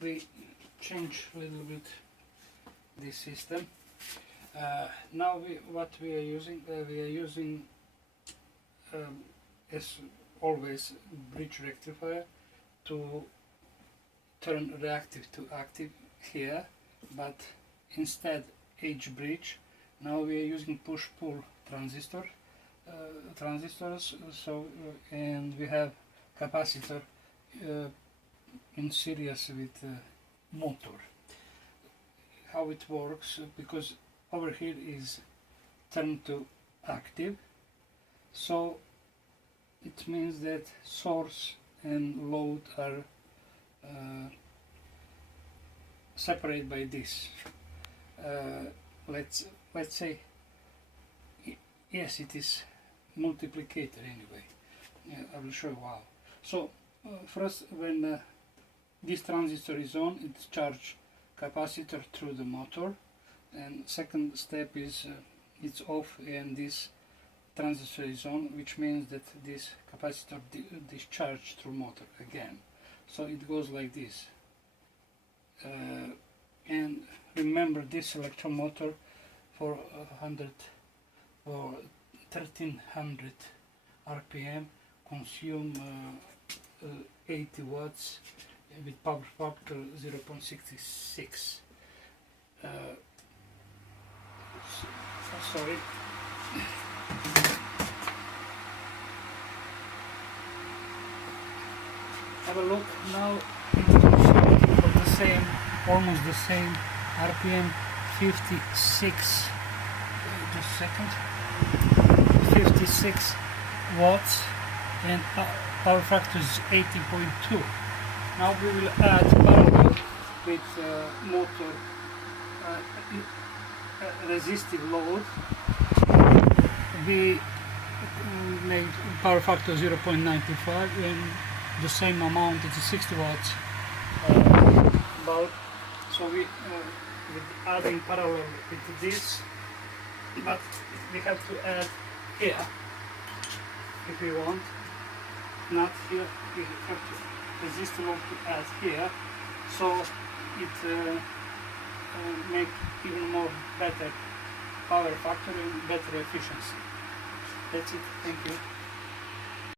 we change a little bit this system. Now what we are using, as always, bridge rectifier to turn reactive to active here, but instead H bridge. Now we are using push-pull transistors. So and we have capacitor in series with motor. How it works, because over here is turned to active, so it means that source and load are separated by this. Let's say yes, it is multiplicator anyway. I will show you how. So first, when this transistor is on, it charges capacitor through the motor, and second step is it's off and this transistor is on, which means that this capacitor discharged through motor again. So it goes like this. And remember, this electromotor for 1300 RPM consume 80 watts with power factor 0.66. Sorry. Have a look now. Of the same, almost the same RPM, 56. Just a second. 56 watts, and power factor is 80.2. Now we will add parallel with motor resistive load. We made power factor 0.95 and the same amount, it's 60 watts bulb. So we with adding parallel with this, but we have to add here if we want, not here. We have to resist load to add here, so it make even more better power factor and better efficiency. That's it. Thank you.